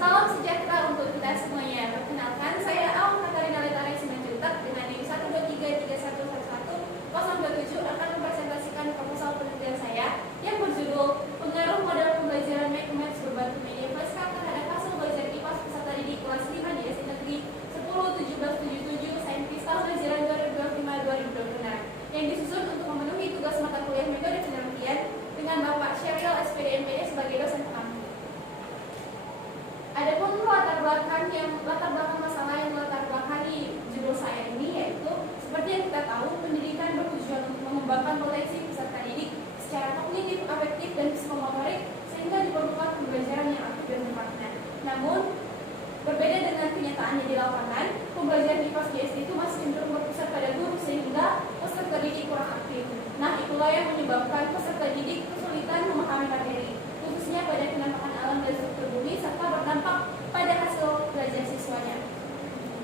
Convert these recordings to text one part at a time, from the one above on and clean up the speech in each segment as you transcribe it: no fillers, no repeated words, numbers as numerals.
Salam sejahtera untuk kita semuanya. Perkenalkan, saya Aum Katarina Letari Simanjuntak dengan NIM 1233111 akan mempresentasikan proposal penelitian saya yang berjudul Pengaruh Model Pembelajaran Mathematics Berbantu Media Flashcard terhadap hasil belajar IPA peserta didik kelas 5 di SD Negeri 10-1777 Saintis tahun ajaran 2025-2026 yang disusun untuk memenuhi tugas mata kuliah metode penelitian dengan Bapak Sheryl SPD MPD sebagai dosen pengampu. Adapun latar belakang masalah yang melatar belakangi judul saya ini yaitu seperti yang kita tahu, pendidikan bertujuan untuk mengembangkan potensi peserta didik secara kognitif, afektif, dan psikomotorik sehingga diperlukan pembelajaran yang aktif dan bermakna. Namun, berbeda dengan kenyataannya di lapangan, pembelajaran IPA di SD itu masih cenderung berpusat pada guru sehingga peserta didik kurang aktif. Nah, itulah yang menyebabkan peserta didik kesulitan memahami materi, khususnya pada penampakan alam dan struktur bumi serta berdampak pada hasil belajar siswanya.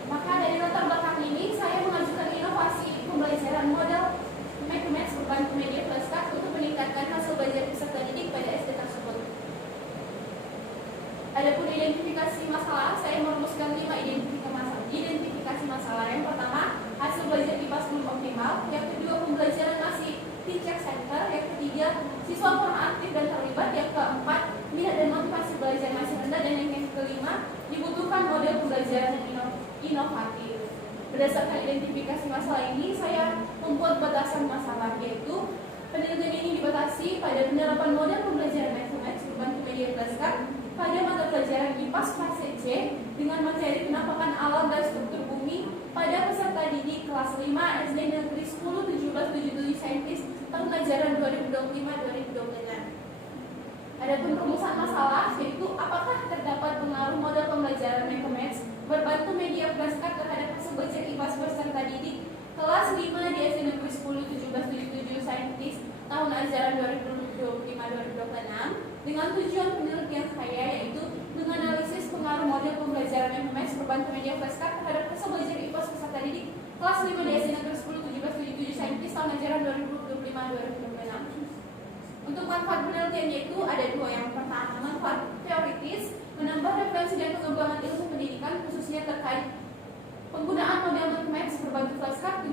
Maka dari latar belakang ini, saya mengajukan inovasi pembelajaran model Mathematics berbantu media flashcard untuk meningkatkan hasil belajar peserta didik pada SD tersebut. Adapun identifikasi masalah, saya merumuskan 5 identifikasi masalah. Yang pertama, hasil belajar IPA belum optimal. Yang kedua, pembelajaran masih teacher center. Yang ketiga, siswa kurang aktif dan terlibat. Yang keempat, minat dan motivasi belajar masih rendah. Dan yang kelima, dibutuhkan model pembelajaran yang inovatif. Berdasarkan identifikasi masalah ini, saya membuat batasan masalah, yaitu penelitian ini dibatasi pada penerapan model pembelajaran Mathematics berbantu media flashcard pada mata pelajaran IPA fase C dengan materi penampakan alam dan struktur bumi pada peserta didik kelas 5 SD Negeri 10-1777 Saintis tahun ajaran 2025-2026. Adapun rumusan masalah yaitu apakah terdapat pengaruh model pembelajaran Mathematics berbantu media flashcard terhadap hasil belajar IPA peserta didik kelas 5 di SD Negeri 10-1777 Saintis tahun ajaran 2025-2026 dengan tujuan penelitian saya yaitu menganalisis pengaruh model pembelajaran Mathematics berbantu media flashcard terhadap hasil belajar IPA peserta didik kelas 5 di SD Negeri 10-1777 Saintis tahun ajaran 2025-2026. Untuk manfaat penelitian yaitu ada dua. Yang pertama, manfaat teoritis, menambah referensi dan pengembangan ilmu pendidikan khususnya terkait penggunaan model Mathematics berbantu flashcard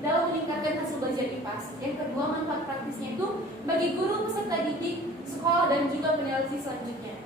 dalam meningkatkan hasil belajar IPA. Yang kedua, manfaat praktisnya itu bagi guru, peserta didik, sekolah, dan juga peneliti selanjutnya.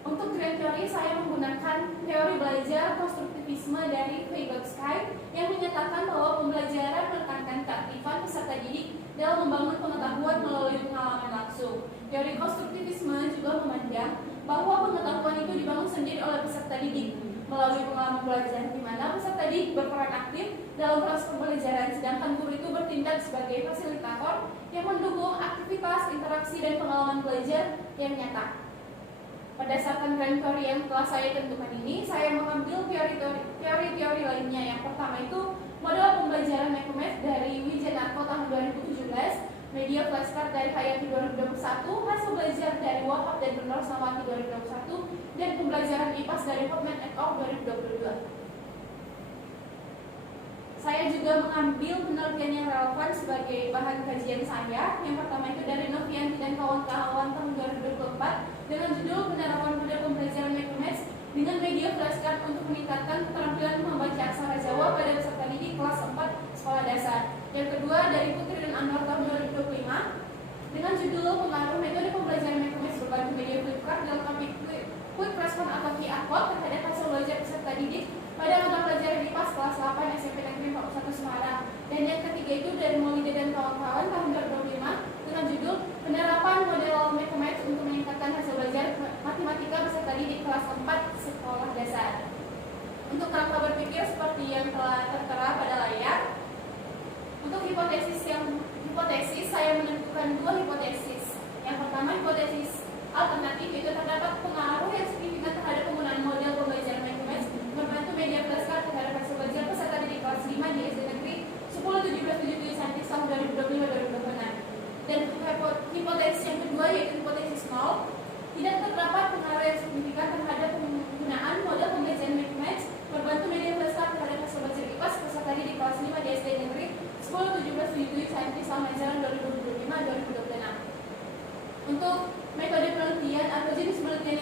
Untuk grand teori, saya menggunakan teori belajar konstruktivisme dari Vygotsky yang menyatakan bahwa pembelajaran menekankan keaktifan peserta didik dalam membangun pengetahuan melalui pengalaman langsung. Teori konstruktivisme juga memandang bahwa pengetahuan itu dibangun sendiri oleh peserta didik melalui pengalaman belajar, di mana peserta didik berperan aktif dalam proses pembelajaran, sedangkan guru itu bertindak sebagai fasilitator yang mendukung aktivitas, interaksi, dan pengalaman belajar yang nyata. Berdasarkan grand teori yang telah saya tentukan ini, saya mengambil teori-teori lainnya. Yang pertama itu model pembelajaran Mathematics dari Wijanarko tahun 2017, media flashcard dari Hayati 2021, hasil belajar dari Wahab dan Nur Samawati 2021, dan pembelajaran IPAS dari Hopman et al. 2022. Saya juga mengambil penelitian yang relevan sebagai bahan kajian saya. Yang pertama itu dari Novianti dan kawan-kawan tahun 2024 dengan judul penerapan model pembelajaran Mathematics dengan media flashcard untuk meningkatkan keterampilan membaca aksara Jawa pada peserta didik kelas 4 sekolah dasar. Yang kedua dari Putri dan Anwar tahun 2025 dengan judul pengaruh metode pembelajaran Mathematics berbantu media flashcard dalam topik Quick Response atau QAQUOT terhadap hasil belajar peserta didik pada mata pelajaran IPA kelas 8 SMP Negeri 41 Semarang. Dan yang ketiga itu dari Maulida dan kawan-kawan tahun 2025 dengan judul penerapan model Mathematics untuk meningkatkan hasil belajar matematika peserta didik kelas 4 sekolah dasar. Untuk kerangka berpikir seperti yang telah tertera pada layar, untuk hipotesis saya menentukan dua hipotesis. Yang pertama, hipotesis alternatif itu terdapat pengaruh yang signifikan terhadap penggunaan model pembelajaran Mathematics berbantu media flashcard terhadap hasil belajar peserta didik kelas 5 di SD Negeri 10-1777 Saintis tahun 2025-2026. Dan hipotesis yang kedua yaitu hipotesis nol, tidak terdapat pengaruh yang signifikan terhadap penggunaan model pembelajaran Mathematics berbantu media flashcard terhadap hasil belajar IPA peserta didik kelas 5 di SD Negeri 10-1777 Saintis tahun ajaran 2025-2026. Untuk metode penelitian atau jenis penelitian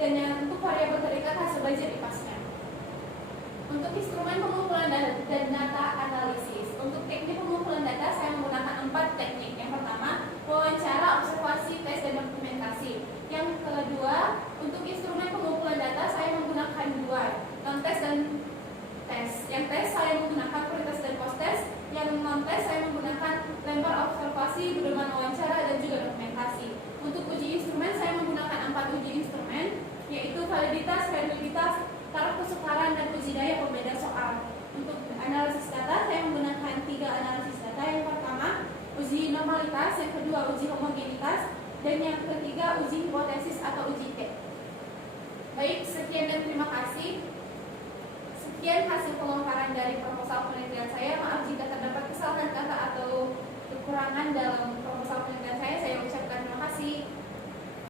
dan yang untuk variabel terikat hasil belajar IPAS-nya. Untuk instrumen pengumpulan dan data analisis, untuk teknik pengumpulan data saya menggunakan 4 teknik. Yang pertama, wawancara, observasi, tes, dan dokumentasi. Yang kedua, untuk instrumen pengumpulan data saya menggunakan 2, non-tes dan tes. Yang tes saya menggunakan pretest dan post-tes. Yang non-tes saya menggunakan lempar, observasi, pedoman wawancara, dan juga dokumentasi. Untuk uji instrumen saya menggunakan 4 uji instrumen, yaitu validitas, reliabilitas, taraf kesukaran, dan uji daya pembeda soal. Untuk analisis data saya menggunakan 3 analisis data. Yang pertama, uji normalitas, yang kedua uji homogenitas, dan yang ketiga uji hipotesis atau uji T. Baik, sekian dan terima kasih. Sekian hasil pemaparan dari